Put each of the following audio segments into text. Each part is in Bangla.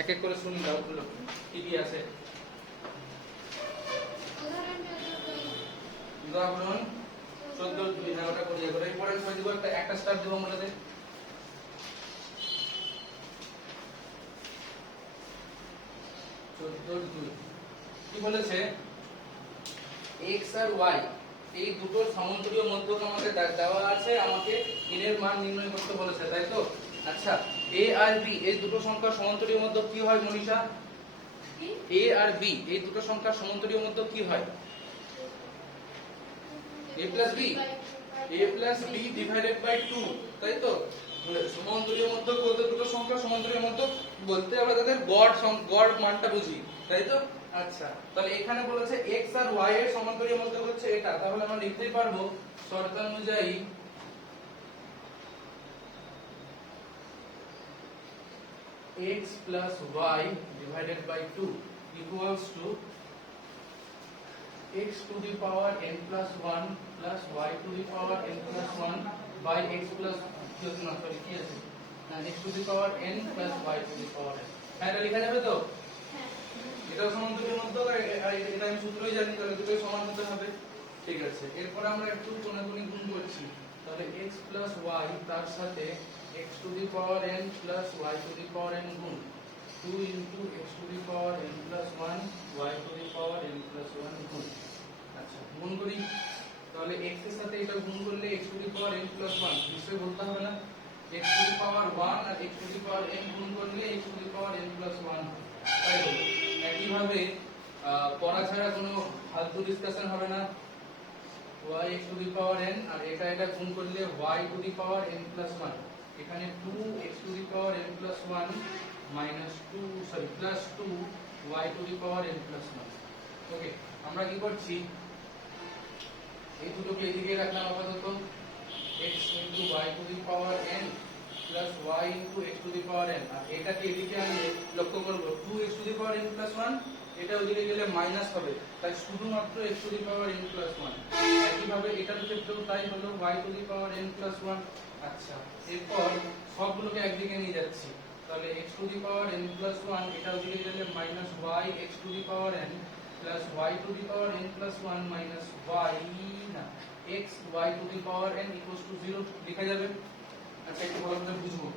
এক এক করে শুনি ডাউটগুলো কি কি আছে। উদাহরণ 14 হ্যাঁ ওটা করি এবার এরপরে করে দিব একটা স্টার দেব আমরা দে 14 কি বলেছে x আর y এই দুটোর সমান্তরাল মধ্যক আমাকে দেওয়া আছে, আমাকে n এর মান নির্ণয় করতে বলেছে, তাই তো? আচ্ছা a আর b এই দুটো সংখ্যার সমান্তরাল মধ্যক কি হয় মনীষা? a আর b এই দুটো সংখ্যার সমান্তরাল মধ্যক কি হয়? a plus b divided by 2, তাই তো? সমান্তরাল মধ্যক বলতে দুটো সংখ্যার সমান্তরাল মধ্যক বলতে আমরা তাদের গড় মানটা বুঝি, তাই তো? আচ্ছা তাহলে এখানে বলেছে x আর y এর সমান্তরাল মধ্যক হচ্ছে এটা, তাহলে আমরা লিখতেই পারবো শর্তানুযায়ী x plus y divided by 2 equals to x to the power n plus 1 plus y to the power n plus 1 by x plus কি আছে না x to the power n plus y to the power n। হ্যাঁ এটা লেখা যাবে তো? হ্যাঁ এটাও সমান্তরাল মধ্যক আর এটা আমি সূত্রই জানি, তাহলে দুটোই সমান হতে হবে। ঠিক আছে এরপর আমরা একটু কোণাকুণি গুণ করছি, তাহলে x plus y তার সাথে x to the power n plus y to the power n গুণ 2 into x to the power n plus 1 y to the power n plus 1 গুণ। আচ্ছা গুণ করি, তাহলে x এর সাথে এটা গুণ করলে x to the power n plus 1 নিশ্চয়ই বলতে হবে না, x to the power 1 R x to the power n গুণ করলে x to the power n plus 1, তাই হলো। একইভাবে পড়া ছাড়া কোনো ফালতু ডিসকাশন হবে না, y x to the power n আর এটা গুণ করলে y to the power n plus 1, এখানে 2 x to the power n plus 1 minus 2 plus 2 y to the power n plus 1। ওকে আমরা কি করছি এই দুটোকে এদিকে রাখলাম আপাতত, x into y to the power n plus y into x to the power n, আর এটাকে এদিকে আনলে লক্ষ্য করব 2x to the power n plus 1 এটা ওদিকে গেলে মাইনাস হবে, তাই শুধুমাত্র x to the power n plus 1। একইভাবে এটার ক্ষেত্রেও তাই হলো y to the power n plus 1। আচ্ছা এরপর সবগুলোকে একদিকে নিয়ে যাচ্ছি, তাহলে x to the power n plus 1 এটা ওদিকে গেলে minus y x to the power n plus y to the power n plus 1 minus y না x y to the power n equals to 0 লেখা যাবে। আচ্ছা একটু ভালো করে বুঝবো,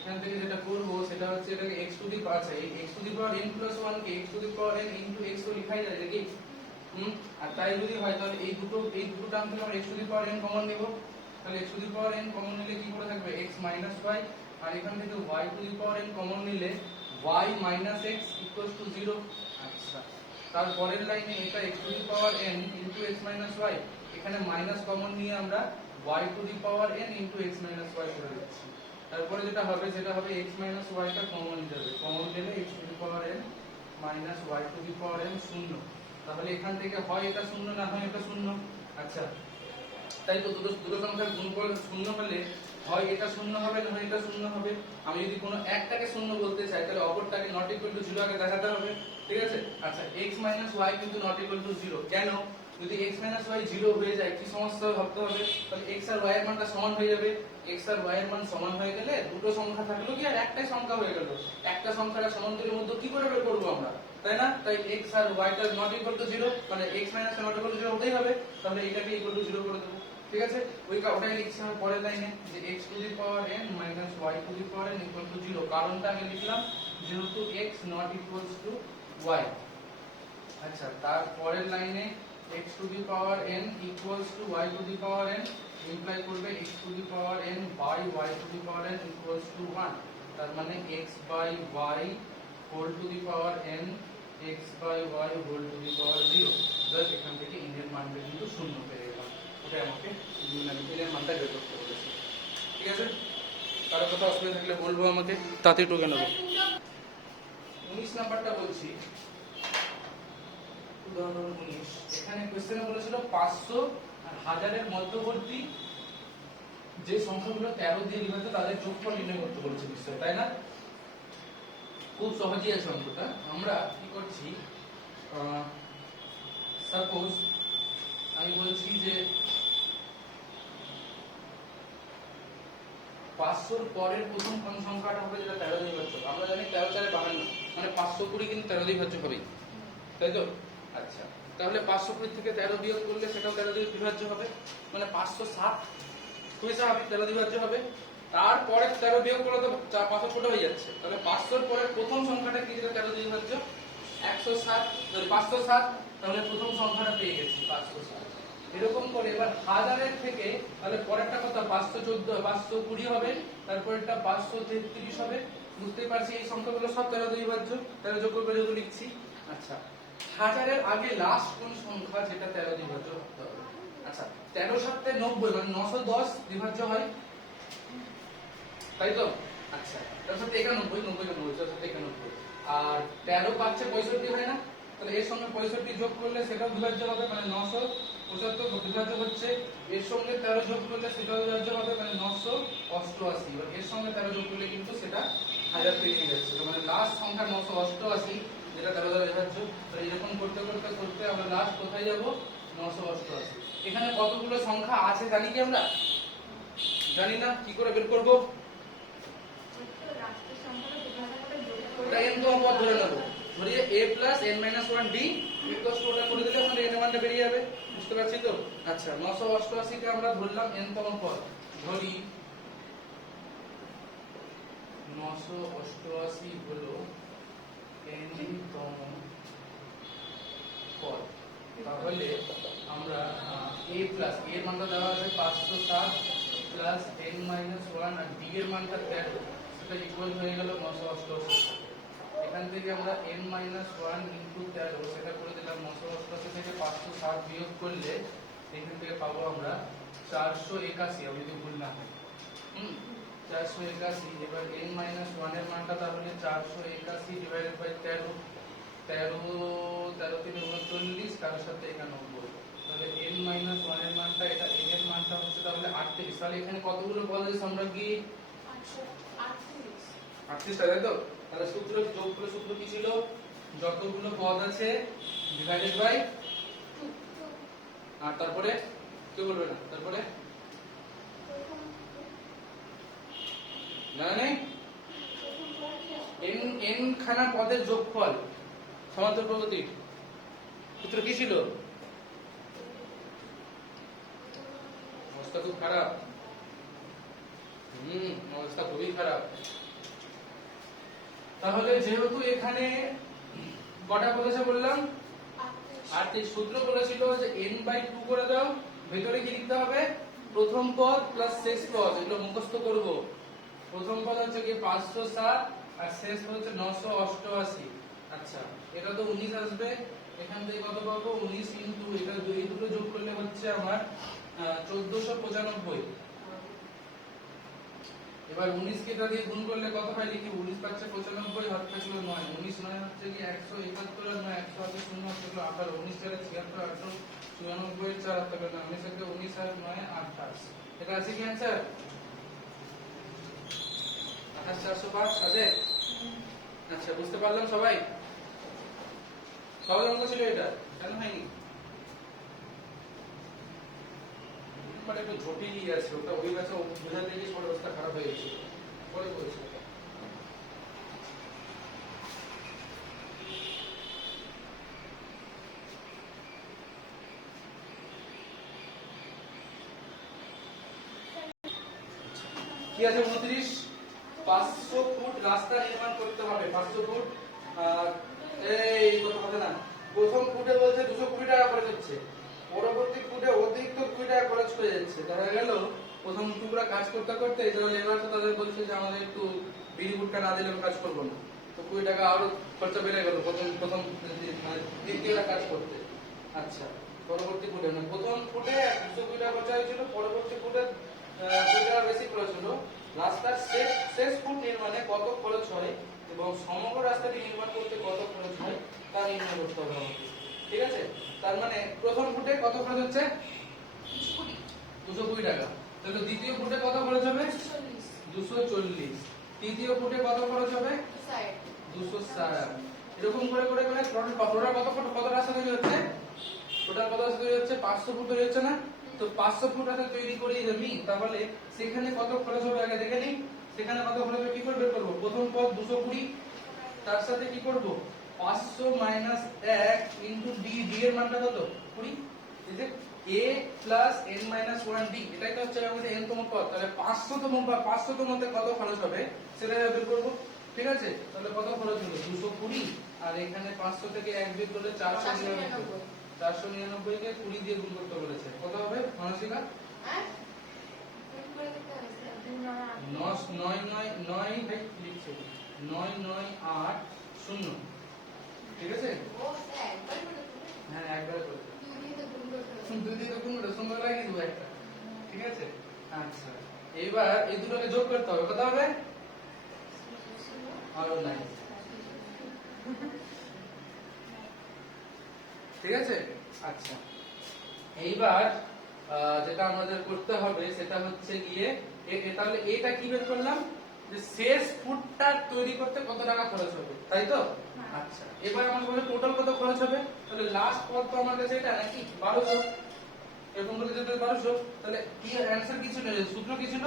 এখান থেকে যেটা করব সেটা হচ্ছে এটাকে x to the power এই x to the power n plus 1 K x to the power n into x তো লেখাই যায় নাকি? আর তাই যদি হয় তাহলে এই দুটো টার্ম থেকে আমরা x to the power n common নেব, তাহলে x to the power n common নিলে কি করে থাকবে x minus y, আর এখান থেকে y to the power n common নিলে y minus x equals to 0। আচ্ছা তারপরের লাইনে এটা x to the power n into x minus y, এখানে মাইনাস কমন নিয়ে আমরা y to the power n into x minus y করে দিচ্ছি, তারপরে যেটা হবে সেটা হবে x minus y টা কমন যাবে, কমন গেলে x to the power n minus y to the power n শূন্য, তাহলে এখান থেকে হয় এটা শূন্য না হয় এটা শূন্য। আচ্ছা তাই তো দুটো সংখ্যার গুণফল শূন্য হলে হয় এটা শূন্য হবে না হয় এটা শূন্য হবে। আমি যদি কোনো একটাকে শূন্য বলতে চাই তাহলে অপরটাকে নট ইকুয়াল টু 0 আগে দেখাতে হবে, ঠিক আছে? আচ্ছা x y কিন্তু নট ইকুয়াল টু 0 কেন? যদি x y 0 হয়ে যায় কি সমস্যা হবে ভাবতে হবে, তাহলে x আর y এর মানটা সমান হয়ে যাবে, x আর y এর মান সমান হয়ে গেলে দুটো সংখ্যা থাকলো কি আর একটাই সংখ্যা হয়ে গেল, একটা সংখ্যার সমান্তরালের মধ্যে কি করে বের করব আমরা, তাই না? তাই x আর y টা নট ইকুয়াল টু 0 মানে x টা নট ইকুয়াল টু 0 হতেই হবে, তাহলে এটাকে ইকুয়াল টু 0 করে দেব, ঠিক আছে? ওটাই লিখছি আমি পরের লাইনে যে x to the power n minus y to the power n equal to 0, কারণটা আগে লিখলাম যেহেতু x not equals to y। আচ্ছা তারপরের লাইনে x to the power n equals to y to the power n imply করবে x to the power n by y to the power n equals to 1, তার মানে x by y whole to the power n x by y whole to the power 0, ধর এখান থেকে n এর মানটা কিন্তু শূন্য পেয়ে গেলাম, ওটা আমাকে n এর মানটা বের করতে বলেছে, ঠিক আছে? কারো কথা অসুবিধা থাকলে বলবো আমাকে, তাতে টুকে নেব। 19 নাম্বারটা বলছি, উদাহরণ 19, এখানে কোশ্চেনে বলেছিল 500 আর 1000 এর মধ্যবর্তী যে সংখ্যাগুলো 13 দিয়ে বিভাজিত তাদের যোগফল নির্ণয় করতে বলেছে নিশ্চয়, তাই না? খুব সহজই আছে অঙ্কটা। আমরা কি করছি, সাপোজ আমি বলছি যে 500 এর পরের প্রথম কোন সংখ্যাটা হবে যেটা 13 দিয়ে বিভাজ্য? আমরা জানি 13 4 52 মানে 520 কিন্তু 13 দিয়ে বিভাজ্য হবে, তাই তো? আচ্ছা, তাহলে 520 থেকে 13 বিয়োগ করলে সেটাও 13 দিয়ে বিভাজ্য হবে, মানে 507 খুবই স্বাভাবিক 13 দিয়ে বিভাজ্য হবে। তারপরে 13 বিয়োগ করলে তো 500 হয়ে যাচ্ছে, তাহলে 500 এর পরের প্রথম সংখ্যাটা কি যেটা 13 দিয়ে বিভাজ্য? 107, সরি 507, তাহলে প্রথম সংখ্যাটা পেয়ে গেছি 507। এরকম করে এবার হাজারের থেকে তাহলে পরেরটা কত? 514, 520 হবে, তারপরেরটা 533 হবে। বুঝতে পারছি এই সংখ্যাগুলো সব 13 দিয়ে বিভাজ্য, 13 যোগ করে যেগুলো লিখছি। আচ্ছা, হাজারের আগে লাস্ট কোন সংখ্যা যেটা 13 দিয়ে বিভাজ্য হতে হবে? আচ্ছা, 13 7 90 মানে 910 বিভাজ্য হয়, তাই তো? আচ্ছা, 13 7 91, 90 91, আর 13 5 65 হয় না? তাহলে এর সঙ্গে 65 যোগ করলে সেটাও বিভাজ্য হবে, মানে 975 বিভাজ্য হচ্ছে। এর সঙ্গে 13 যোগ করলে সেটাও বিভাজ্য হবে, মানে 988। এবার এর সঙ্গে 13 যোগ করলে কিন্তু সেটা 1000 পেরিয়ে যাচ্ছে, মানে লাস্ট সংখ্যা 988 যেটা 13 দ্বারা বিভাজ্য। তো এরকম করতে করতে করতে আমরা লাস্ট কোথায় যাব? 988। এখানে কতগুলো সংখ্যা আছে জানি কি আমরা? জানি না, কি করে বের করব? ওটা n তম পদ ধরে নেব, ধরিয়ে a n - 1d ওটা করে দিলে ওখানে n এর মানটা বেরিয়ে যাবে। বুঝতে পারছি তো? আচ্ছা, 988 কে আমরা ধরলাম n তম পদ, ধরি 988 হলো n তম পদ। তাহলে আমরা a এর মানটা দেওয়া আছে 507 n - 1 আর d এর মানটা 13, সেটা ইকুয়াল হয়ে গেল 988। এখান থেকে আমরা n - 1 * 13 সেটা করে দিলাম। 988 থেকে 507 বিয়োগ করলে এখান থেকে পাবো আমরা 481, আমি যদি ভুল না হয়। 481। এবার n - 1 এর মানটা তাহলে 481 ডিভাইডেড বাই 13, 13 3 39, 13 7 91। তাহলে n - 1 এর মানটা, এটা n এর মানটা হচ্ছে তাহলে 38। তাহলে এখানে কতগুলো পদ আছে আমরা কি? 38, তাই তো? তাহলে সূত্র যোগ করে সূত্র কি ছিল? যতগুলো পদ আছে ডিভাইডেড বাই 2, আর তারপরে কি বলবে না, তারপরে জানা নেই? n খানা পদের যোগফল সমান্তর প্রগতির সূত্র কি ছিল? অবস্থা খুব খারাপ, অবস্থা খুবই খারাপ। তাহলে যেহেতু এখানে কটা পদ আছে বললাম? 38। সূত্র বলেছিল যে n/2 করে দাও, ভেতরে কি লিখতে হবে? প্রথম পদ প্লাস শেষ পদ, এগুলো মুখস্থ করব। প্রথম পদ হচ্ছে কি 507 আর শেষ পদ হচ্ছে 988। আচ্ছা, এটা তো 19 আসবে, এখান থেকে কত পাবো? 19 ইনটু এটা এই দুটো যোগ করলে হচ্ছে আমার 1495। এবার 19 কে এটা দিয়ে গুণ করলে কত হয় লিখি? 19 পাচ্ছে 95, হাত পাচ্ছে 9, 19 9 হচ্ছে কি 171 আর 9 100 আছে 0 হচ্ছে 18, 19 4 76, 894 4 হাত পাবে না, 19 থেকে 19 আর 9 28। এটা আছে কি आंसर? 28405 আছে। আচ্ছা, বুঝতে পারলাম সবাই? সবাই অঙ্ক ছিল এটা, কেন হয়নি? মানে একটু জটিলই আছে ওটা, ওই ব্যাচে বোঝাতে গিয়ে সবার অবস্থা খারাপ হয়ে গেছে, পরে করেছে। কি আছে 29? 500 ফুট রাস্তা নির্মাণ করতে হবে। 500 ফুট, এই কথা না, প্রথম ফুটে বলছে 220 টাকা খরচ হচ্ছে, পরবর্তী ফুটে অতিরিক্ত 20 টাকা খরচ হয়ে যাচ্ছে। দেখা গেল প্রথম টুকরা কাজ করতে করতে যারা লেবার আছে তাদের বলছে যে আমাদের একটু বিড়ি গুটকা না দিলে কাজ করবো না, তো 20 টাকা আরো খরচা বেড়ে গেল প্রথম দ্বিতীয়টা কাজ করতে। আচ্ছা, পরবর্তী ফুটে না, প্রথম ফুটে 220 টাকা খরচা হয়েছিল, পরবর্তী ফুটে 20 টাকা বেশি খরচ হলো। রাস্তার শেষ ফুট নির্মাণে কত খরচ হয় এবং সমগ্র রাস্তাটি নির্মাণ করতে কত খরচ হয় তা নির্ণয় করতে হবে আমাকে। ঠিক আছে? তার মানে প্রথম ফুটে কত খরচ হচ্ছে? 220 টাকা। তাহলে দ্বিতীয় ফুটে কত খরচ হবে? 240। তৃতীয় ফুটে কত খরচ হবে? 260। এরকম করে করে করে টোটাল কত রাস্তা তৈরি হচ্ছে? টোটাল কত রাস্তা তৈরি হচ্ছে? 500 ফুট তৈরি হচ্ছে না? তো 500 ফুট আছে তৈরি করেই যাবি, তাহলে সেখানে কত খরচ হবে আগে দেখে নিই। সেখানে কত খরচ হবে কি করে বের করব? প্রথম পদ 220, তার সাথে কি করব 500 মাইনাস 1 ইনটু ডি, ডি এর মানটা কত 20, এই যে a plus n minus 1 d, এটাই তো হচ্ছে আমাদের n তম পদ। তাহলে 500 তম বা 500 তম মধ্যে কত খরচ হবে সেটা বের করব, ঠিক আছে? তাহলে কত খরচ হলো 220, আর এখানে 500 থেকে 1 বিয়োগ করলে 499, 499 কে 20 দিয়ে গুণ করতে বলেছে, কত হবে মানসিকা? হ্যাঁ 999 ভাই লিখছে 9980, ঠিক আছে? ও স্যার একবার করে হ্যাঁ একবার করে দুই দিয়ে তো গুণ করে দুই দিয়ে গুণ করে সুন্দর লাগিয়ে দেবো একটা, ঠিক আছে? আচ্ছা এবার এই দুটোকে যোগ করতে হবে, কত হবে? আরো নাই, ঠিক আছে? আচ্ছা এইবার যেটা আমাদের করতে হবে সেটা হচ্ছে গিয়ে তাহলে এটা কি বের করলাম যে শেষ ফুটটা তৈরি করতে কত টাকা খরচ হবে, তাই তো? আচ্ছা এবার আমাদের বলে টোটাল কত খরচ হবে, তাহলে লাস্ট পদ তো আমার কাছে এটা নাকি 1200, এরকম করে যদি 1200, তাহলে কি অ্যানসার কি ছিল, সূত্র কি ছিল,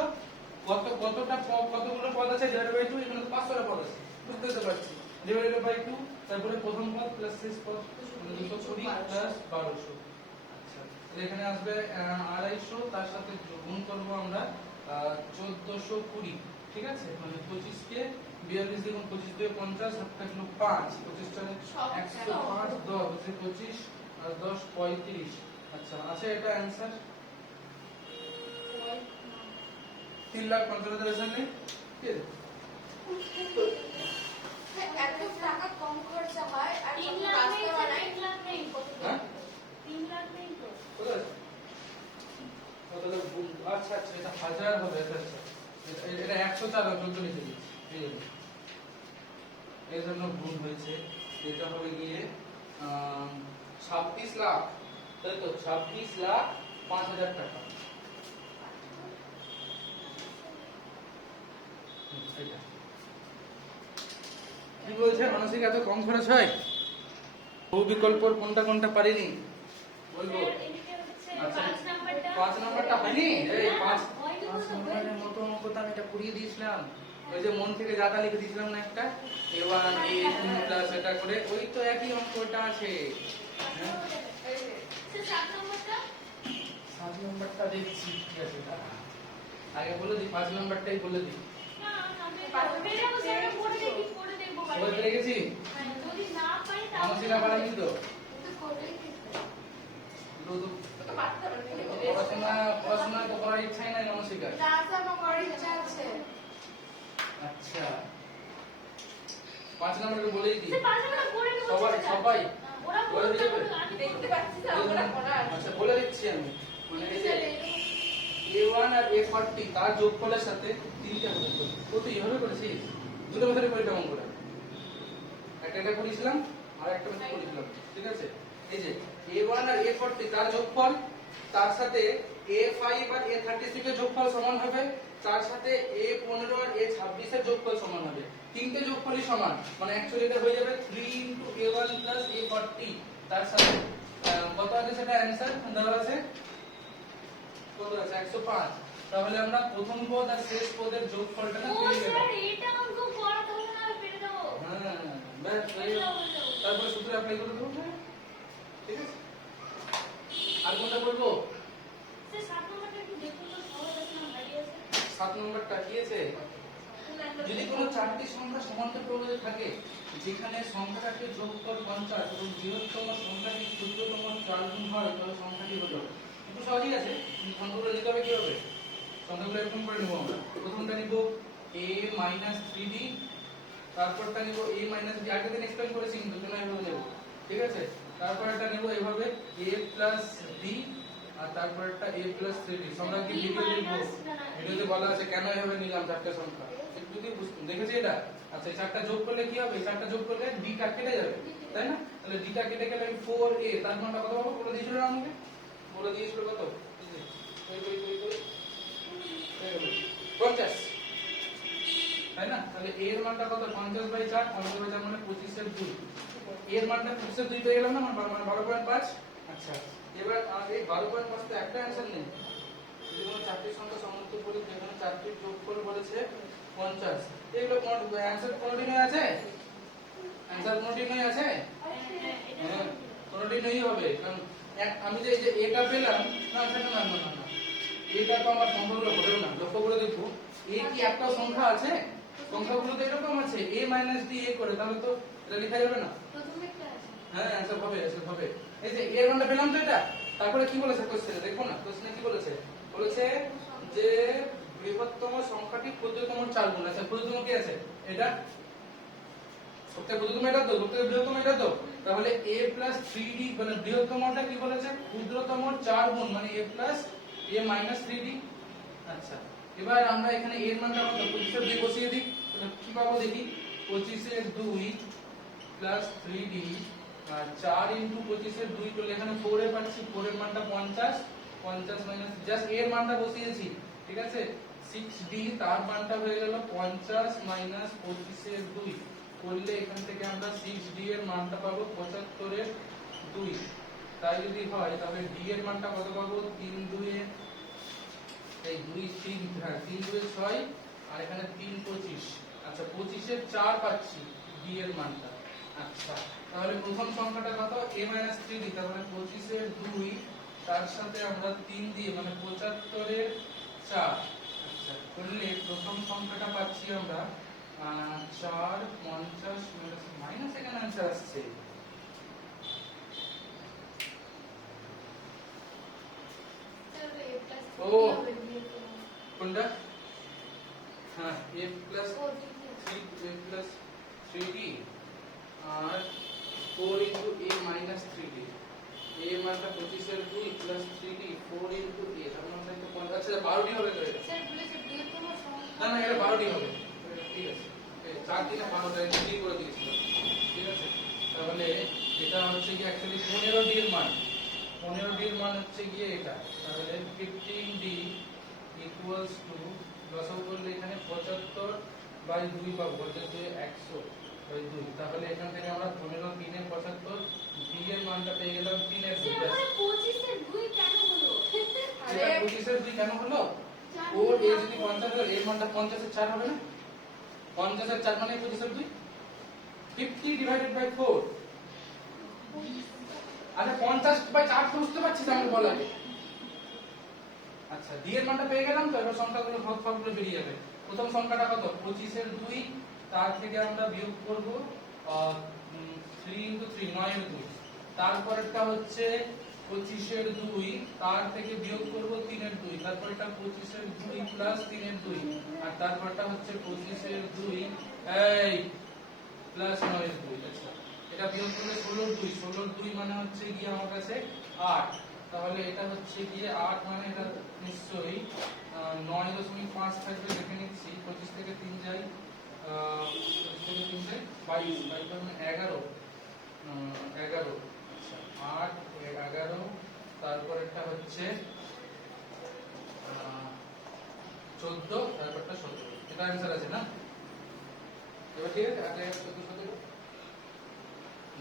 কতগুলো পদ আছে ডিভাইডেড বাই 2, এখানে তো 500 টা পদ আছে, বুঝতে তো পারছি, ডিভাইডেড বাই 2, তারপরে প্রথম পদ প্লাস শেষ পদ 220 প্লাস 1200। আচ্ছা তাহলে এখানে আসবে 250, তার সাথে গুণ করব আমরা 1420, ঠিক আছে? মানে 25 কে 42 দিয়ে গুণ 25 দিয়ে 50, 7 থাকলো 5, 25 টা 105, 10 হচ্ছে 25 আর 10 35। আচ্ছা আছে এটা অ্যানসার 3,50,000 নেই, ঠিক আছে? এত টাকা কম খরচা হয় আর 3 যখন লাখ রাস্তা নেই, বানাই 3 লাখ নেই কত? হ্যাঁ 3 লাখ নেই তো। কত আছে? তাহলে আচ্ছা আচ্ছা এটা 1000 হবে, আচ্ছা আচ্ছা এটা 104 আর 14 লিখে দিচ্ছি, এই জন্য এই জন্য ভুল হয়েছে, এটা হবে গিয়ে 26 লাখ, তাই তো 26 লাখ 5,000 টাকা। এটা কি বলছে মানসিক এত কম খরচ হয়? বহু বিকল্পর কোনটা কোনটা পারিনি বলবো। স্যার এদিকে হচ্ছে আচ্ছা 5 নাম্বারটা 5 নাম্বারটা হয়নি, এই 5 হয়নি তো, 5 নম্বরের মতো অঙ্ক তো আমি এটা করিয়ে দিয়েছিলাম, ওই যে মন থেকে যাতা লিখে দিয়েছিলাম না একটা a1 a2 প্লাস এটা করে, ওই তো একই অঙ্কটা আছে। হ্যাঁ স্যার 7 নাম্বারটা 7 নম্বরটা দেখছি কি আছে, আগে বলে দিই 5 নম্বরটাই বলে দিই। না আমি পারবে না স্যার, করে দেখবো সবাই বাড়িতে। পেরে গেছি, হ্যাঁ, যদি না পারি মানসিকা পারেনি তো? কিন্তু করেই দিতে তো তো পারতে পারবে পড়াশোনা তো করার ইচ্ছাই নাই মানসিকা। না স্যার আমার করার ইচ্ছা আছে আচ্ছা 5 নম্বরকে বলেই দিই, স্যার 5 নাম্বারটা করে দেবো সবাই ওরা বলে বলতে দিবে? আমি দেখতে পাচ্ছি স্যার ওরা করার আচ্ছা বলে দিচ্ছি আমি, মানে এই যে a1 আর a40 তার যোগফলের সাথে তিনটা হবে, তো তুই এইভাবে করেছিস, দুটো বছরের পরে কেমন করে একটা এটা করেছিলাম আর একটা বছর করেছিলাম, ঠিক আছে? এই যে a1 আর a40 তার যোগফল, তার সাথে a5 আর a36 এর যোগফল সমান হবে, তার সাথে a15 আর a26 এর যোগফল সমান হবে, তিনটে যোগফলই সমান, মানে অ্যাকচুয়ালি এটা হয়ে যাবে 3 a1 a40, তার সাথে কত আছে সেটা অ্যানসার দেওয়া আছে, কত আছে 105। তাহলে আমরা প্রথম পদ আর শেষ পদের যোগফলটা ও পেয়ে গেলাম। স্যার এটা অঙ্ক করাতে হবে না, পেরে দেবো। হ্যাঁ ব্যাস হয়ে গেল। তারপরে সূত্র অ্যাপ্লাই করে দেবো, ঠিক আছে? আর কোনটা বলবো? স্যার 7 নাম্বারটা একটু দেখুন তো, সহজ আছে না ভারী আছে? 7 নম্বরটা কি আছে? যদি কোনো চারটি সংখ্যা সমান্তর প্রবাহে থাকে যেখানে সংখ্যাটাকে যোগফল 50 এবং বৃহত্তম সংখ্যাটি ক্ষুদ্রতম 4 গুণ হয়, তবে সংখ্যাটি হলো, একটু সহজই আছে, সংখ্যাগুলো দিতে হবে কিভাবে, সংখ্যাগুলো এরকম করে নেব আমরা। প্রথমটা নিব a-3d, তারপরটা নিব a-b, আগের দিন এক্সপ্লেইন করেছি কিন্তু কেন এভাবে নেব, ঠিক আছে? তারপর এটা নেব এভাবে a+b, আর তারপর একটা a+3d। সংখ্যা কি ভিডিও দেখব, ভিডিওতে বলা আছে কেন এভাবে নিলাম চারটি সংখ্যা, একটু কি বুঝতে দেখেছি এটা? আচ্ছা এই চারটা যোগ করলে কি হবে, এই চারটা যোগ করলে d টা কেটে যাবে, তাই না? তাহলে d টা কেটে গেলে 4a, তার মানটা কত হবে বলে দিয়েছিল না আমাকে, বলে দিয়েছিল কত, এই যে কই 50, তাই না? তাহলে a এর মানটা কত 50/4, 50/4 মানে 25 এর 2, a এর মানটা 25 এর 2 পেয়ে গেলাম না, মানে 12.5। আচ্ছা এবার এই 12.5 তো একটা অ্যানসার নেই, যদি কোনো চারটি সংখ্যা সমস্ত করি যেখানে চারটির যোগফল বলেছে 50, এগুলো কোন অ্যানসার কোনদিনই আছে? অ্যানসার কোনদিনই আছে? হ্যাঁ কোনদিনই হবে, কারণ আমি যে এই যে এটা পেলাম না সেটা না না না এটা তো আমার সংখ্যাগুলো হবেও না। লক্ষ্য করে দেখো এ কি একটা সংখ্যা আছে? সংখ্যাগুলো তো এরকম আছে a - d a করে, তাহলে তো এটা লেখা যাবে না। প্রথমেরটা আছে। হ্যাঁ অ্যানসার হবে, অ্যানসার হবে। এই যে এর মানটা পেলাম তো এটা, তারপরে কি বলেছে কোশ্চেনে দেখো না, কোশ্চেনে কি বলেছে? বলেছে যে বৃহত্তম সংখ্যাটি ক্ষুদ্রতম 4 গুণ। আচ্ছা ক্ষুদ্রতম কি আছে? এটা সবথেকে ক্ষুদ্রতম এটা তো, সবথেকে বৃহত্তম এটা তো, তাহলে a + 3d মানে বৃহত্তমটা কি বলেছে? ক্ষুদ্রতম 4 গুণ মানে a - 3d। আচ্ছা এবার আমরা এখানে এর মানটা কত? 25 এর 2 বসিয়ে দিই, তাহলে কি পাবো দেখি? 25 এর 2 প্লাস 3d আর 4 ইনটু 25 এর 2 করলে এখানে 4 এ পাচ্ছি, 4 এর মানটা 50, 50 মাইনাস জাস্ট এর মানটা বসিয়েছি, ঠিক আছে? 6d তার মানটা হয়ে গেল 50 মাইনাস 25 এর 2 করলে এখান থেকে আমরা 6d এর মানটা পাবো 75 এর 2। তাই যদি হয় তাহলে d এর মানটা কত পাবো? 3 2 এ এই 2 3 হ্যাঁ 3 2 এ 6 আর এখানে 3 25। আচ্ছা 25 এর 4 পাচ্ছি d এর মানটা। আচ্ছা তাহলে প্রথম সংখ্যাটা কত? a - 3d, তার মানে 25 এর 2 তার সাথে আমরা 3 দিয়ে মানে 75 এর 4। আচ্ছা করলে প্রথম সংখ্যাটা পাচ্ছি আমরা 4 50 মাইনাস এখানে आंसर আসছে। তাহলে a প্লাস ও কোনটা? হ্যাঁ a প্লাস 3d আর 4 into a minus 3d, a মানটা 25 এর 2 প্লাস 3d 4 ইনটু a, তার মানে তো 50। আচ্ছা 12টি হবে তো এটা? স্যার বলেছে বৃহত্তম সংখ্যা। না না এটা 12টি হবে, ঠিক আছে। এই 4 দিনে 12টা কি করে দিয়েছিল, ঠিক আছে। তাহলে এটা হচ্ছে কি অ্যাকচুয়ালি 15d এর মান, 15d এর মান হচ্ছে গিয়ে এটা, তাহলে 15d ইকুয়ালস টু লসাগু করলে এখানে 75/2 পাবো, 100/2, তাহলে এখান থেকে আমরা 15 3 এর 75 d এর মানটা পেয়ে গেলাম 3 এর 2। স্যার ওখানে 25 এর 2 কেন হলো? এটা 25 এর 2 কেন হলো? ওর a যদি 50 হয় এর মানটা 50 এর 4 হবে না? 50 এর 4 মানে 25 এর 2, 50/4। আচ্ছা 50/4 তো বুঝতে পারছিস আমি বলাকে। আচ্ছা d এর মানটা পেয়ে গেলাম তো, এবার সংখ্যাগুলো ভাগফলগুলো বেরিয়ে যাবে। প্রথম সংখ্যাটা কত? 25 এর 2, তার থেকে আমরা বিয়োগ করব 3 ইনটু 3 9 এর 2, তারপরেরটা হচ্ছে 25 এর 2 তার থেকে বিয়োগ করব 3 এর 2, তারপরটা 25 এর 2 প্লাস 3 এর 2 আর তারপরটা হচ্ছে 25 এর 2 এই প্লাস 9 এর 2। আচ্ছা এটা বিয়োগ করলে 16 এর 2, 16 এর 2 মানে হচ্ছে গিয়ে আমার কাছে 8, তাহলে এটা হচ্ছে গিয়ে 8 মানে এটা নিশ্চয়ই 9.5 থাকবে, দেখে নিচ্ছি 25 থেকে 3 যায় 25 থেকে 3 যায় 22, 22 মানে 11, 11। আচ্ছা 8 11, তারপর এটা হচ্ছে 14, তারপরটা 17, এটা आंसर আছে না? এবার ঠিক আছে 8 11 14 17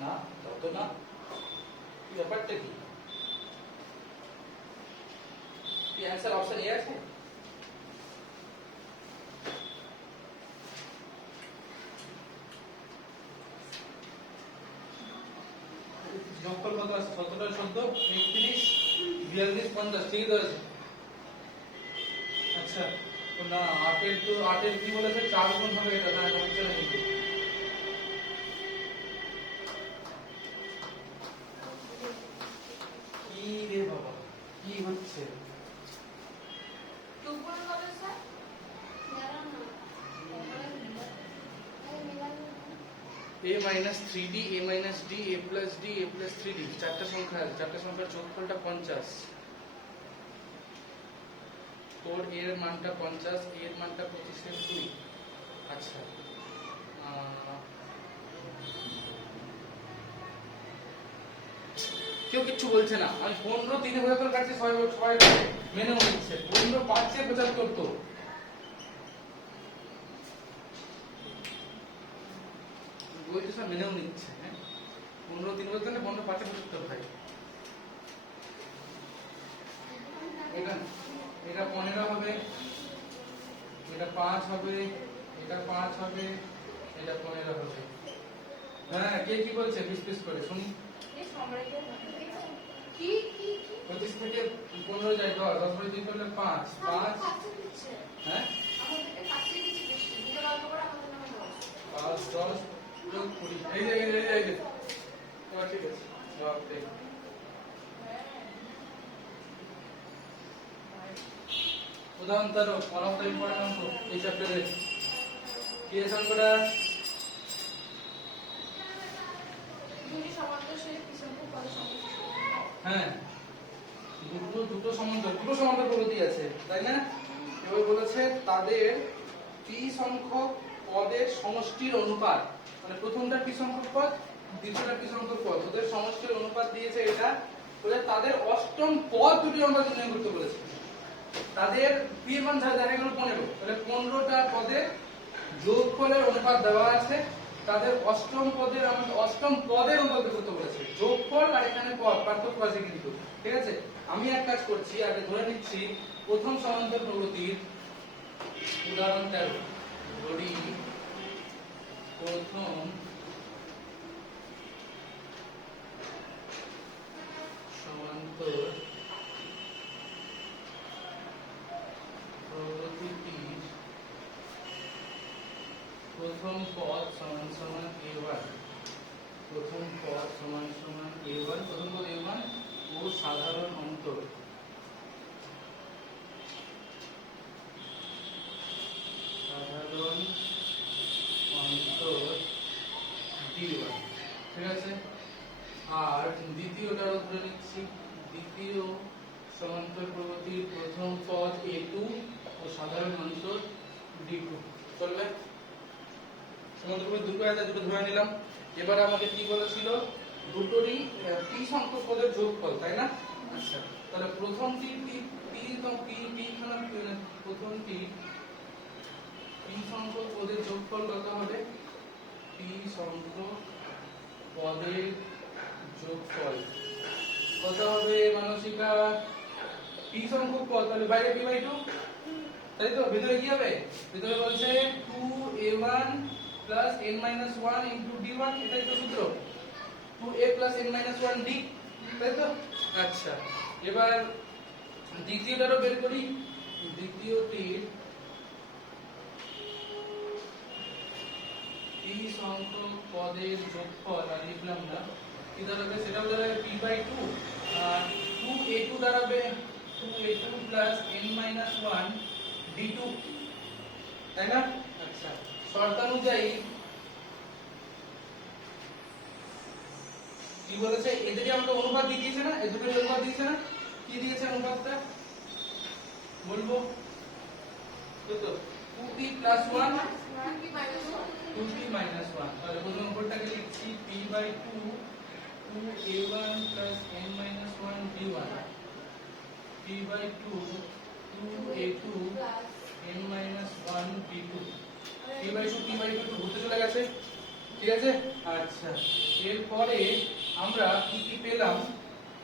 না তত না, কি ব্যাপারটা কি? কি आंसर অপশন এ আছে? যোগফল কত আছে? 17 14 31 42 50, ঠিক তো আছে। আচ্ছা তো না 8 এর তো 8 এর কি বলেছে 4 গুণ হবে, এটা না হচ্ছে না কিন্তু। কি রে বাবা কি হচ্ছে? 2 গুণ হবে স্যার। জানো না। আরে Milan a - 3d a - d a plus d a plus 3d, চারটা সংখ্যা আছে, চারটা সংখ্যার যোগফলটা 50। 4 এর মানটা 50, এর মানটা 25 এর 2। আচ্ছা কেউ কিচ্ছু বলছে না, আমি 15 3 75 কাটছি, 6 মেনেও নিচ্ছে, 15 5 এ 75 তো বলতে সব মেনেও নিচ্ছে। হ্যাঁ 15 3 বলতে না 15 5 এ 75 ভাই। 5 হবে, এটা 5 হবে, এটা 15 হবে। হ্যাঁ, কে কি বলছে পিস করে শুনি। এই সম্রাটের কি কি কি 25 থেকে 15 যায় 10, 10 বাই 2 করলে 5, 5 কাছে দিচ্ছে হ্যাঁ আমাদেরকে কাছে দিচ্ছে বেশি দুটো গল্প করে আমাদের নামে বল 5 10 যোগ 20 এই যে ঠিক আছে জবাব দে। উদাহরণ তার one of the important অঙ্ক এই চ্যাপ্টারে কি আছে অঙ্কটা? দুটি সমান্তর সেই পিছনকে কত সমস্যা হ্যাঁ দুটো সমান্তর প্রগতি আছে তাই না? এবার বলেছে তাদের p সংখ্যক পদের সমষ্টির অনুপাত, মানে প্রথমটা p সংখ্যক পদ, দ্বিতীয়টা p সংখ্যক পদ, ওদের সমষ্টির অনুপাত দিয়েছে। এটা বলে তাদের অষ্টম পদ দুটি আমরা নির্ণয় করতে বলেছে। তাদের p এর মান দেখা গেল 15, তাহলে 15টা পদের যোগফলের অনুপাত দেওয়া আছে। তাদের অষ্টম পদের অনুপাত করতে বলেছে। যোগফল আর এখানে পদ পার্থক্য আছে কিন্তু, ঠিক আছে? আমি এক কাজ করছি, আগে ধরে নিচ্ছি প্রথম সমান্তর প্রগতির উদাহরণ 13 ধরি। প্রথম সমান্তর প্রগতিটির প্রথম পদ সমান সমান a1, প্রথম পদ সমান সমান a1, প্রথম পদ a1 ও সাধারণ অন্তর d1, ঠিক আছে? আর দ্বিতীয়টা ধরে নিচ্ছি, দ্বিতীয় সমান্তর প্রগতির প্রথম পদ a2 ও সাধারণ অন্তর d2, চলবে? সমান্তর প্রগতি দুটো আছে, দুটো ধরে নিলাম। এবার আমাকে কি বলেছিল? দুটোরই p সংখ্যক পদের যোগফল, তাই না? আচ্ছা, তাহলে প্রথমটি প্রথমটি p সংখ্যক পদের যোগফল কত হবে? p সংখ্যক পদের যোগফল কত হবে মানসিকা? p সংখ্যক পদ, তাহলে বাইরে p/2, তাই তো? ভিতরে কি হবে? ভিতরে বলছে 2a1 n-1 d1, এটাই তো সূত্র, 2a n-1 d, তাই তো? আচ্ছা, এবার দ্বিতীয়টারও বের করি। দ্বিতীয়টির p সংখ্যক পদের যোগফল আর লিখলাম না, কি দাঁড়াবে? সেটাও দাঁড়াবে p/2, আর 2a2 দাঁড়াবে 2a2 n-1 d2, তাই না? আচ্ছা, শর্তানুযায়ী কি বলেছে? এদেরই আমাকে অনুপাত দিয়েছে না, এই দুটোর অনুপাত দিয়েছে না? কি দিয়েছে অনুপাতটা বলবো তো? 2p + 1 2p - 1, তাহলে প্রথম অঙ্কটাকে লিখছি p/2 2a1 n-1 d1, p/2 2a2 n-1 d2, p/2 একটু ঘুরতে চলে গেছে, ঠিক আছে? আচ্ছা, এরপরে আমরা কি কি পেলাম?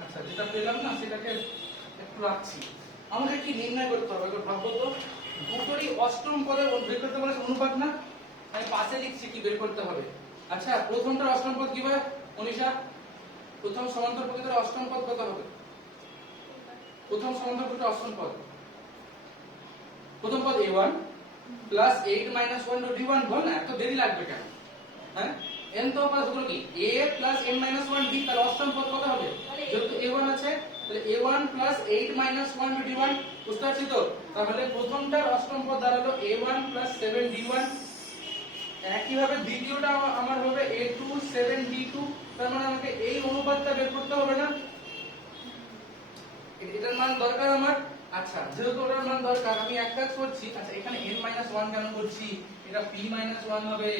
আচ্ছা, যেটা পেলাম না সেটাকে একটু রাখছি। আমাদের কি নির্ণয় করতে হবে একবার ভাববো তো। দুটোরই অষ্টম পদের বের করতে বলেছে অনুপাত না, আমি পাশে লিখছি কি বের করতে হবে। আচ্ছা, প্রথমটার অষ্টম পদ কি হবে মনীষা? প্রথম সমান্তর প্রকৃতির অষ্টম পদ কত হবে? প্রথম সমান্তর প্রকৃতির অষ্টম পদ, প্রথম পদ a1 + 8 - 1 d1, বল না, এত দেরি লাগবে কেন? হ্যাঁ, n তো পাস হলো কি a + n-1 d, তার অষ্টম পদ কত হবে? যেহেতু a1 আছে, তাহলে a1 + 8 - 1 d1, বুঝতে পারছি তো? তাহলে প্রথমটার অষ্টম পদ দাঁড়ালো a1 + 7 d1। একই ভাবে দ্বিতীয়টা আমার হবে a2 7 d2, তার মানে আমাকে এই অনুপাতটা বের করতে হবে না? এটার মান দরকার আমার। আচ্ছা, যেহেতু ওটার মান দরকার, আমি এক কাজ করছি। আচ্ছা, এখানে n-1 কেন করছি? এটা p-1 হবে।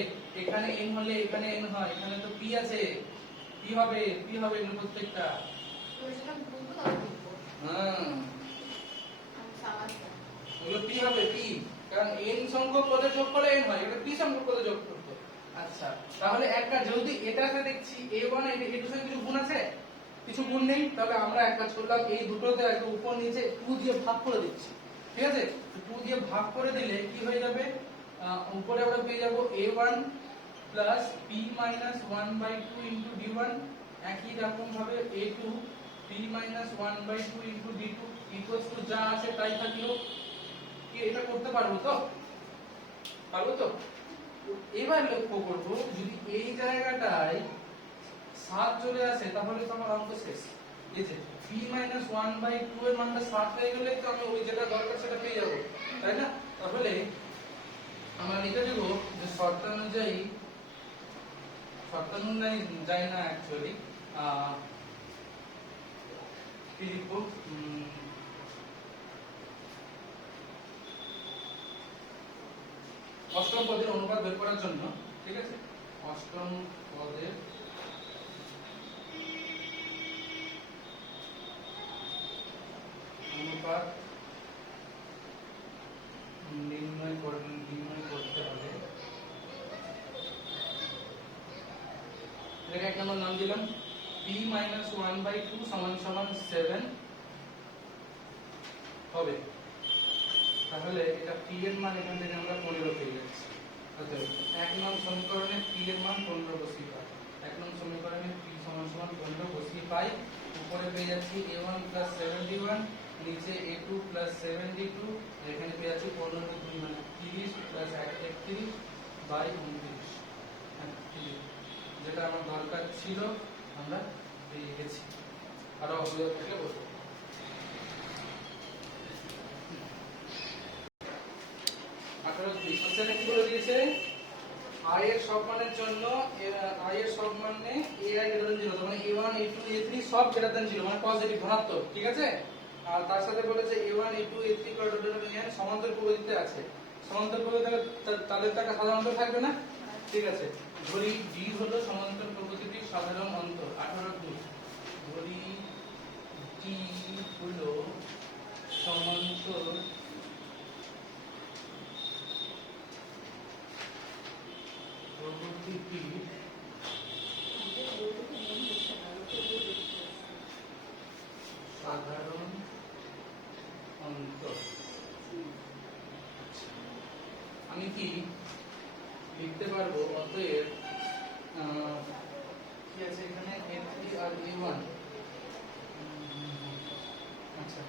এখানে n হলে এখানে n হয়, এখানে তো p আছে, p হবে এগুলো প্রত্যেকটা। হ্যাঁ, ওগুলো p হবে, p, কারণ n সংখ্যক পদের যোগফলে n হয়, এটা p সংখ্যক পদের যোগফল। আচ্ছা, তাহলে একটা যদি এটাতে দেখছি a1 এটার সাথে কিছু গুণ আছে, কিছু গুণ নেই, তাহলে আমরা এক কাজ করলাম, এই দুটোতে একটা উপর নিচে 2 দিয়ে ভাগ করে দিচ্ছি। ঠিক আছে, 2 দিয়ে ভাগ করে দিলে কি হয়ে যাবে, উপরে আমরা পেয়ে যাব a1 plus p minus 1/2 into d1, একই রকম ভাবে a2 p minus 1/2 into d2 equals to যা আছে তাই থাকলো। কি এটা করতে পারবো তো? পারবো তো? এবার লক্ষ্য করব, যদি এই জায়গাটায় 7 চলে আসে তাহলে তো আমার অঙ্ক শেষ। এই যে p মাইনাস 1/2 এর মানটা 7 হয়ে গেলে তো আমি ওই যেটা দরকার সেটা পেয়ে যাব, তাই না? তাহলে আমরা লিখে দেব যে শর্তানুযায়ী যায় না অ্যাকচুয়ালি, কি লিখবো, অষ্টম পদের অনুপাত বের করার জন্য, ঠিক আছে, অষ্টম পদের অনুপাত নির্ণয় করতে হবে। এটাকে এক নম্বর নাম দিলাম p মাইনাস 1/2 সমান সমান 7 হবে। তাহলে এটা p এর মান এখান থেকে আমরা 15 পেয়ে যাচ্ছি। অতএব এক নং সমীকরণে p এর মান 15 বসিয়ে পাই। এক নং সমীকরণে p সমান সমান 15 বসিয়ে পাই। উপরে পেয়ে যাচ্ছি a1 71, নিচে a2 72, এখানে পেয়ে যাচ্ছি 15 কে 2 মানে 30 31 বাই 29, যেটা আমার দরকার ছিল আমরা পেয়ে গেছি। আরো অসুবিধা থাকলে বলবো। কোশ্চেনে কি বলে দিয়েছে, i এর সব মানের জন্য i এর সব মানে ai গ্রেটার দেন 0, মানে a1 a2 a3 সব গ্রেটার দেন 0, মানে পজিটিভ ধনাত্মক, ঠিক আছে। আর তার সাথে বলেছে a1 a2 a3 n সমান্তর প্রকৃতিতে আছে। সমান্তর প্রকৃতিতে তাদের তো একটা সাধারণ অন্তর থাকবে না, ঠিক আছে। ধরি d হলো সমান্তর প্রকৃতির সাধারণ অন্তর, 18 ধরি d হলো সমান্তর প্রকৃতির সাধারণ অন্তর। আমি কি লিখতে পারবো, অতএব কি আছে এখানে a3 আর a1, আচ্ছা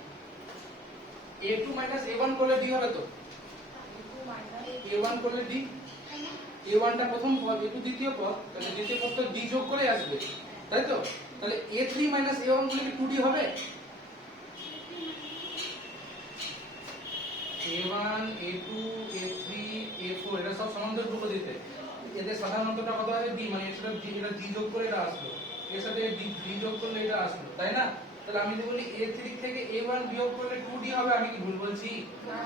a2 মাইনাস a1 করলে d হবে তো, a1 করলে d, a1 টা প্রথম পদ, a2 দ্বিতীয় পদ, তাহলে দ্বিতীয় পদ তো d যোগ করে আসবে, তাই তো। তাহলে a3 মাইনাস a1 করলে কি 2d হবে? a1 a2 a3 a4 এটা সব সমান্তর প্রকৃতিতে, এদের সাধারণ অন্তরটা কত আছে d, মানে এটা d যোগ করে এটা আসলো, এর সাথে d যোগ করলে এটা আসলো, তাই না। তাহলে আমি যদি বলি a3 থেকে a1 বিয়োগ করলে 2d হবে, আমি কি ভুল বলছি? না,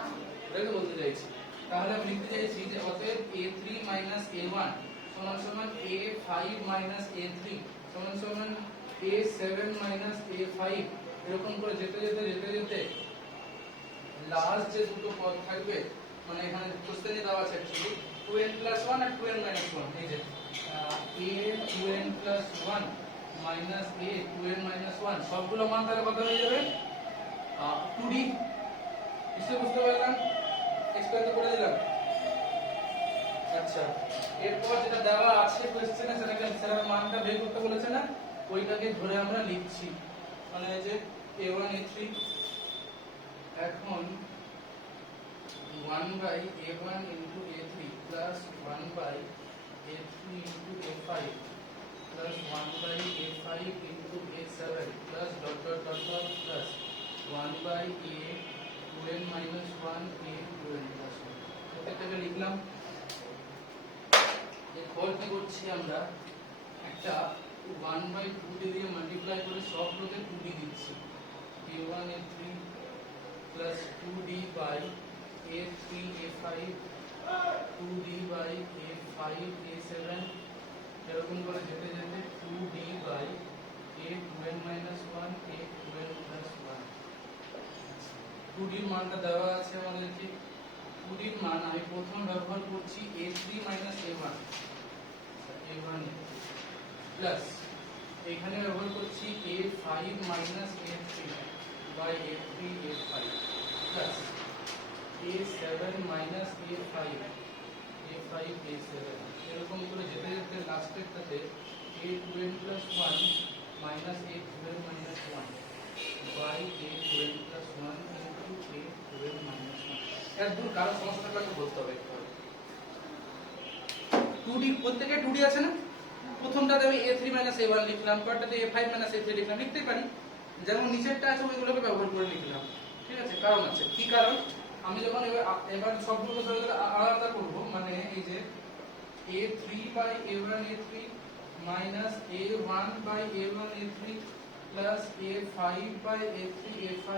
এটাই তো বলতে চাইছি। তাহলে আমি লিখতে চাইছি যে অতএব a3 মাইনাস a1 সমান সমান a5 মাইনাস a3 সমান সমান a7 মাইনাস a5, এরকম করে যেতে যেতে যেতে যেতে লাস্ট যে দুটো পদ থাকবে, মানে এখানে কোশ্চেনে দেওয়া আছে অ্যাকচুয়ালি 2n প্লাস 1 আর 2n মাইনাস 1, এই যে a 2n plus 1 minus a 2n minus 1 সবগুলো মান তাহলে কত হয়ে যাবে, 2d। নিশ্চয়ই বুঝতে পারলাম, এক্সপ্লেন তো করে দিলাম। আচ্ছা, এরপর যেটা দেওয়া আছে কোশ্চেনে সেটার মানটা বের করতে বলেছে না, ওইটাকে ধরে আমরা লিখছি, মানে এই যে a1 a3 এখন 1 by a1 into a3 plus 1 by a3 into a5 plus 1 by a5 into a7 plus dot dot dot dot plus 1 by a 2n minus 1 a 2n plus 1 প্রত্যেকটাকে লিখলাম। এরপর কি করছি আমরা, একটা 1 by 2 দিয়ে মাল্টিপ্লাই করে সবগুলোকে 2d দিচ্ছি, a1 a3 plus 2d by a3 a5 2d by a5 a7, এরকম করে যেতে যেতে 2d by a2n minus 1 a2n plus 1। 2d এর মানটা দেওয়া আছে আমাদেরকে, 2d এর মান আমি প্রথম ব্যবহার করছি a3 minus a1 প্লাস এখানে ব্যবহার করছি a5 minus a3 by a3 a5 plus a7 minus a5 a7 এরকম করে যেতে যেতে লাস্টেরটাতে a2n plus 1 minus a2n minus 1 by a2n plus 1 into a2n minus 1 এর দূর কারো সমস্যাটাকে বলতে হবে একটু 2d প্রত্যেকটা 2d আছে না প্রথমটাতে আমি a3 a1 লিখলাম পরেরটাতে a5 a3 লিখলাম লিখতে পারি যেমন নিচেরটা আছে ওইগুলোকে ব্যবহার করে লিখলাম ঠিক আছে কারণ আছে কি কারণ আমি যখন এবার সবগুলো আলাদা করব মানে এই যে a3 by a1 a3 minus a1 by a1 a3 plus a5 by a3 a5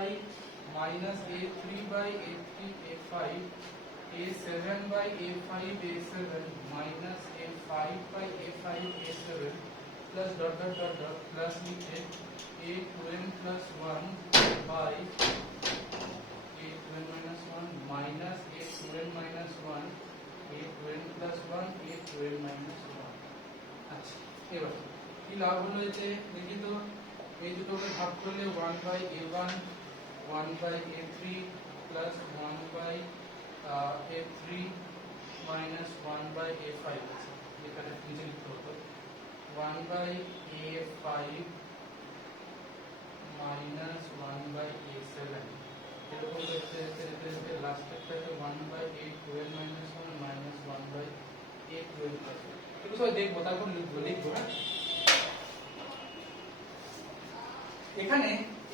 minus a3 by a3 a5 a7 by a5 a7 minus a5 by a5 a7 plus dot dot dot dot plus লিখে a2n plus 1 by a2n minus 1 minus a2n minus 1 a2n plus 1 a2n minus 1 আচ্ছা এবার কি লাভ হলো যে দেখি তো এই দুটোকে ভাগ করলে 1 by a1 1 by a3 plus 1 by a3 minus 1 by a5 আছে এখানে নিচে লিখতে হতো 1 by a5 minus 1 by a7 এরকম দেখতে লাস্টেরটাতে 1 by a2n minus 1 minus 1 by a2n plus 1 এগুলো সবাই দেখবো তারপর লিখবো হ্যাঁ এখানে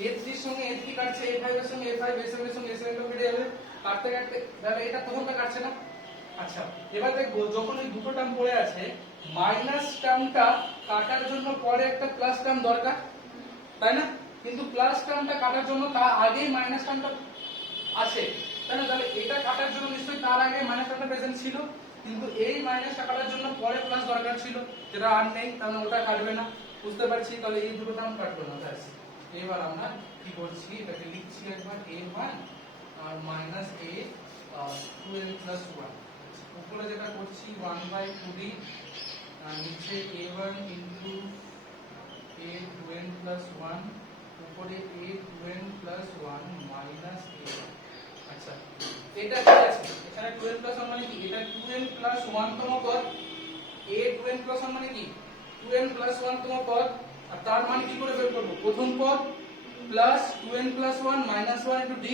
a3 এর সঙ্গে a3 কাটছে a5 এর সঙ্গে a5 a7 এর সঙ্গে a7 কেটে যাবে কাটতে কাটতে তাহলে এটা প্রথমটা কাটছে না আচ্ছা এবার দেখবো যখন ওই দুটো টার্ম পড়ে আছে মাইনাস টার্মটা কাটার জন্য পরে একটা প্লাস টার্ম দরকার তাই না কিন্তু প্লাস টার্মটা কাটার জন্য তার আগেই মাইনাস টার্মটা আছে তাই না তাহলে এটা কাটার জন্য নিশ্চয়ই তার আগে মাইনাস টার্মটা প্রেজেন্ট ছিল কিন্তু এই মাইনাসটা কাটার জন্য পরে প্লাস দরকার ছিল যেটা আর নেই তাহলে ওটা কাটবে না বুঝতে পারছি তাহলে এই দুটো টার্ম কাটবে না ব্যাস এবার আমরা কি করছি এটাকে লিখছি একবার a1 আর মাইনাস a2n plus 1 উপরে যেটা করছি 1 by 2d আর নিচে a1 into a2n plus 1 উপরে a2n plus 1 minus a1 আচ্ছা এটা কি আছে এখানে 2n plus 1 মানে কি এটা 2n plus 1 তম পদ a2n plus 1 মানে কি 2n plus 1 তম পদ আর তার মান কি করে বের করব প্রথম পদ plus 2n plus 1 minus 1 into d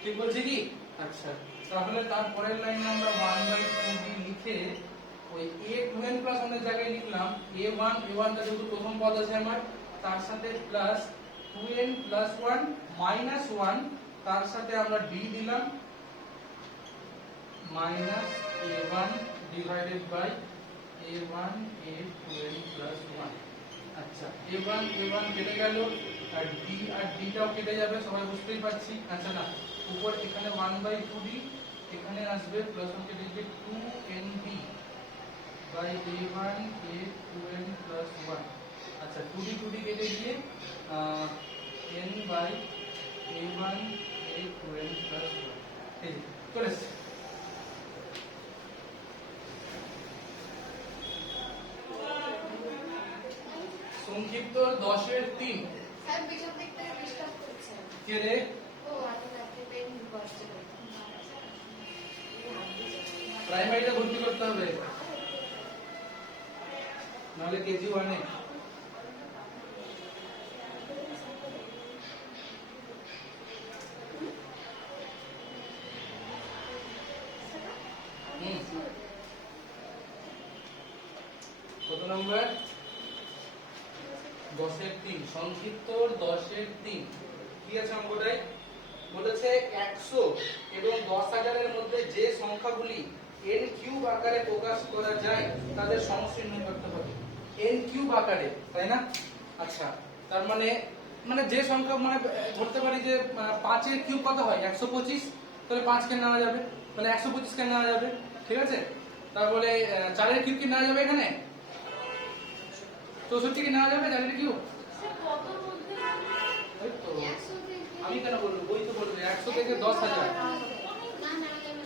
ঠিক বলছি কি আচ্ছা তাহলে তার পরের লাইনে আমরা 1 by 2d লিখে ওই a2n plus 1 এর জায়গায় লিখলাম a1 টা যেহেতু প্রথম পদ আছে আমার তার সাথে প্লাস 2n plus 1 minus 1 তার সাথে আমরা d দিলাম minus a1 divided by a1 a2n plus 1 আচ্ছা a1 কেটে গেল আর d টাও কেটে যাবে সবাই বুঝতেই পারছি আচ্ছা না উপর এখানে 1 by 2d এখানে আসবে প্লাস 1 কেটে দিলে 2nb by a1 a2n plus 1 আচ্ছা 2d কেটে গিয়ে n by a1 a2n plus 1 এই চলে এসেছে সংক্ষিপ্ত 10 এর 3 স্যার পিছন দিক থেকে ডিস্টার্ব করছে কে রে ও আমি রাতে পেন বসছে প্রাইমারিতে ভর্তি করতে হবে নাহলে কেজি 1 এ কত নম্বর 10 এর 3 সংক্ষিপ্ত 10 এর 3 কি আছে অঙ্কটায় বলেছে 100 এবং 10000 এর মধ্যে যে সংখ্যাগুলি n কিউব আকারে প্রকাশ করা যায় তাদের সমষ্টি নির্ণয় করতে হবে n কিউব আকারে তাই না আচ্ছা তার মানে যে সংখ্যা ধরতে পারি যে 5 এর কিউব কত হয় 125 তাহলে 5 কে নেওয়া যাবে তাহলে 125 কে নেওয়া যাবে ঠিক আছে তারপরে 4 এর কিউব কি নেওয়া যাবে এখানে 64 কি নেওয়া যাবে 4 এর কিউব স্যার কতর মধ্যে এই তো আমি কেন বলবো বই তো বলবে 100 থেকে 10000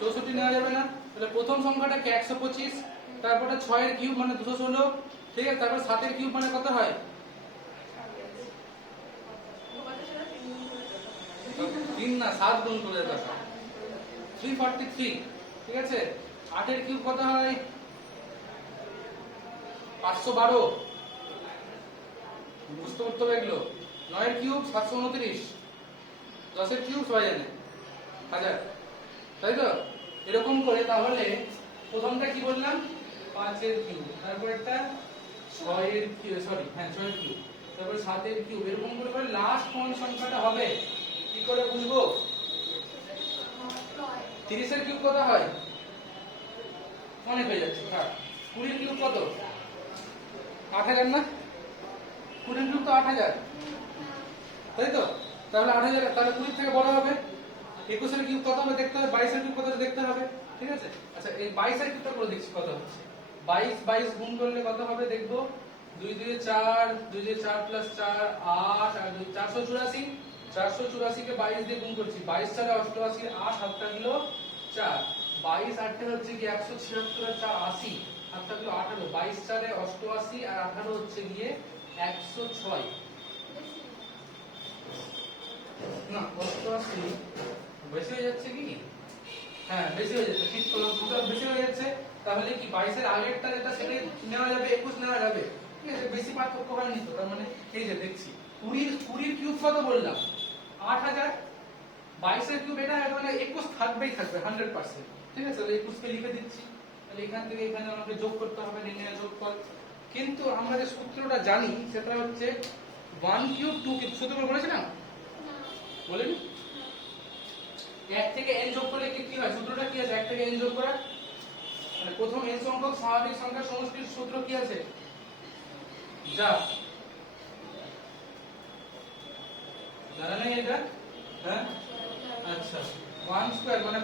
64 নেওয়া যাবে না তাহলে প্রথম সংখ্যাটা কি 125 তারপরে 6 এর কিউব মানে 216 ঠিক আছে তারপর 7 এর কিউব মানে কত হয় 3 না 7 গুণ করে দেখা 343 ঠিক আছে। 8 এর কিউব কত হয় 512 বুঝতে করতে হবে এগুলো। 9 এর কিউব 729, 10 এর কিউব সবাই জানে 1000, তাই তো? এরকম করে তাহলে প্রথমটা কি বললাম 5 এর কিউব, তারপর একটা 6 এর কিউব, সরি হ্যাঁ 6 এর কিউব, তারপর 7 এর কিউব, এরকম করে করে লাস্ট কোন সংখ্যাটা হবে কি করে বুঝবো? 30 এর কিউব কত হয় অনেক হয়ে যাচ্ছে, থাক। 20 এর কিউব কত 8000 না? 20 এর কিউব তো 8000, তাই তো? তাহলে 8000, তাহলে 20 থেকে বড় হবে। 21 এর কিউব কত হবে দেখতে হবে, 22 এর কিউব কত হবে দেখতে হবে, ঠিক আছে? আচ্ছা এই 22 এর কিউবটা করে দেখছি কত হচ্ছে। 22 22 গুণ করলে কত হবে দেখবো, 2 2 এ 4, 2 2 এ 4 প্লাস 4 8 আর 2 484, 484 কে 22 দিয়ে গুণ করছি, 22 4 88, 8 হাতটা গেল 4, 22 8 হচ্ছে কি 176 আর 4 80, হাতটা গেল 18, 22 4 এ 88 আর 18 হচ্ছে গিয়ে 106 না 88 বেশি হয়ে যাচ্ছে কি? হ্যাঁ বেশি হয়ে যাচ্ছে, ঠিক টোটাল বেশি হয়ে যাচ্ছে। তাহলে কি 22 এর আগেরটা যেটা সেটা নেওয়া যাবে, 21 নেওয়া যাবে, ঠিক আছে? বেশি পার্থক্য হয়নি তো, তার মানে এই যে দেখছি 20 কিউব কত বললাম 8000, 22 এর কিউব এটা মানে 21 থাকবেই থাকবে 100%, ঠিক আছে? তাহলে 21 কে লিখে দিচ্ছি, তাহলে এখান থেকে এখানে আমাকে যোগ করতে হবে, নির্ণয় যোগফল। কিন্তু আমরা যে সূত্রটা জানি সেটা হচ্ছে 1 কিউব 2 কিউব, সূত্র বলেছি না? বলেনি? 1 থেকে n যোগ করলে কি হয়, সূত্রটা কি আছে? 1 থেকে n যোগ করা, মানে প্রথম n সংখ্যক স্বাভাবিক সংখ্যার সমষ্টির সূত্র কি আছে? যা জানা নেই এটা? হ্যাঁ আচ্ছা, 1 স্কয়ার মানে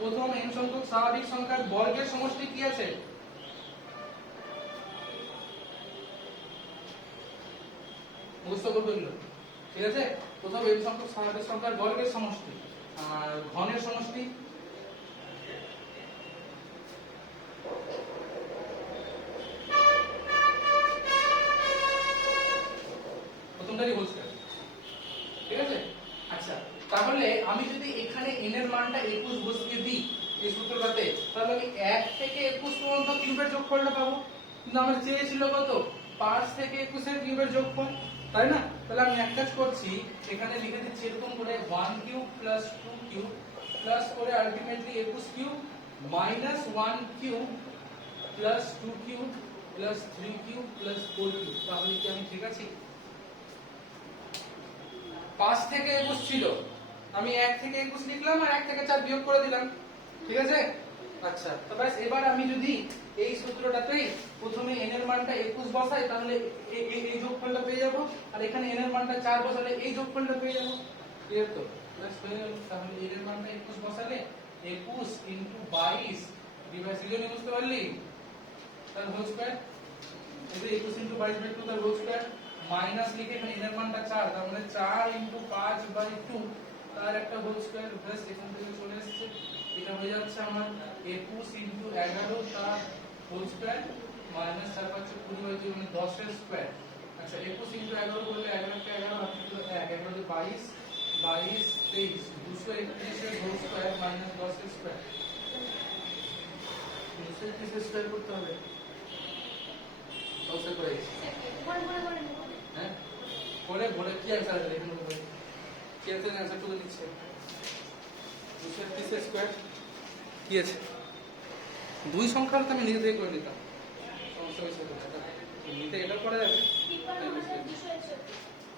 প্রথম n সংখ্যক স্বাভাবিক সংখ্যার বর্গের সমষ্টি কি আছে? মুখস্থ করবে এগুলো, ঠিক আছে? প্রথম n সংখ্যক স্বাভাবিক সংখ্যার বর্গের সমষ্টি আর ঘনের সমষ্টি প্রথমটারই বলছে, ঠিক আছে? আচ্ছা তাহলে আমি যদি এখানে n এর মানটা 21 বসিয়ে দিই এই সূত্রটাতে, তাহলে আমি 1 থেকে 21 পর্যন্ত কিউবের যোগফলটা পাবো। কিন্তু আমরা চেয়েছিল কত 5 থেকে 21 এর কিউবের যোগফল, তাই না? তাহলে আমি এক কাজ করছি, এখানে লিখে দিচ্ছি এরকম করে 1 কিউব প্লাস 2 কিউব প্লাস করে ultimately 21 cube minus 1 cube plus 2 cube plus 3 cube plus 4 cube. তাহলে কি আমি ঠিক আছি? 5 থেকে 21 ছিল, আমি 1 থেকে 21 লিখলাম আর 1 থেকে 4 বিয়োগ করে দিলাম, ঠিক আছে? আচ্ছা তো ব্যাস, এবার আমি যদি এই সূত্রটাতেই প্রথমে n এর মানটা 21 বসাই তাহলে এই যোগফলটা পেয়ে যাব, আর এখানে n এর মানটা 4 বসালে এই যোগফলটা পেয়ে যাব, ক্লিয়ার তো? ব্যাস হয়ে গেল। তাহলে n এর মানটা 21 বসালে 21 22 ডিভাইড সিজনে বুঝতে পারলি, তার হোল স্কয়ার, এই যে 21 22/2 তার হোল স্কয়ার মাইনাস লিখে এখানে n এর মানটা 4, তার মানে 4 5/2 তার একটা হোল স্কয়ার, ব্যাস এখান থেকে চলে আসছে। এটা হয়ে যাচ্ছে আমার 21 11 তার হোল স্কয়ার মাইনাস 4 5 20/2 মানে 10 এর স্কয়ার। আচ্ছা 21 11 করলে 11 কে 11 হাতে দিলে 1, 11 তে 22, 22 23 231 এর হোল স্কয়ার মাইনাস 10 এর স্কয়ার, 231 এর স্কয়ার করতে হবে, কত করে? হ্যাঁ বলে বলে কি অ্যানসার আছে এখানে, বলে কি অ্যানসার তুলে দিচ্ছে 231 স্কয়ার কি আছে? দুই সংখ্যার তো আমি নিজে থেকে করে নিতাম, সমস্যা হয়েছে নিতে, এটা করা যাবে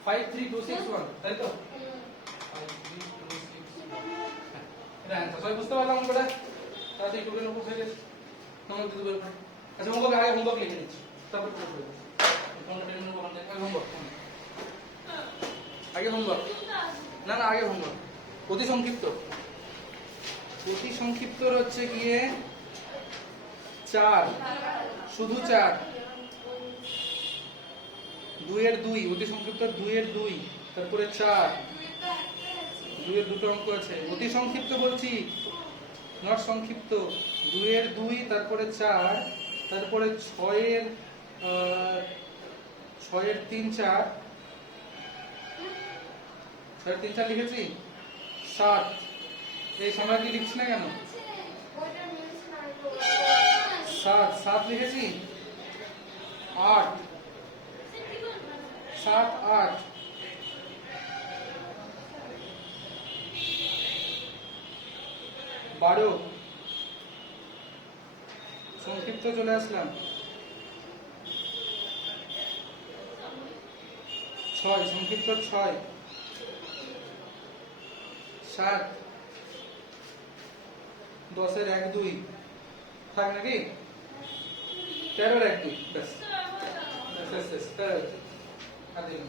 53261, তাই তো? 53261 এটা অ্যানসার, সবাই বুঝতে পারলাম অঙ্কটা? তাহলে এই টোটাল অঙ্ক হয়ে গেছে, তোমরা দিতে পারবে। আচ্ছা অঙ্ক আগে হোমওয়ার্ক লিখে নিচ্ছি, তারপর করে দেবো। আগে হোমওয়ার্ক, না না আগে হোমওয়ার্ক। অতি সংক্ষিপ্ত, অতি সংক্ষিপ্ত হচ্ছে গিয়ে 4, শুধু 4, 2 এর 2, অতি সংক্ষিপ্ত 2 এর 2, তারপরে 4, 2 এর দুটো অঙ্ক আছে। অতি সংক্ষিপ্ত বলছি, নট সংক্ষিপ্ত। 2 এর 2, তারপরে 4, তারপরে 6 এর 3 4, 6 এর 3 4 লিখেছি, 7, এই সময় কি লিখছি না কেন? ওইটা মিলছে না তো। 7 7 লিখেছি, 8 7 8 12 সংক্ষিপ্ত চলে আসলাম, 6 সংক্ষিপ্ত 6 7 10 এর 1 2 থাক নাকি, 13 এর 1 2 ব্যাস শেষ শেষ 13 আর দিন।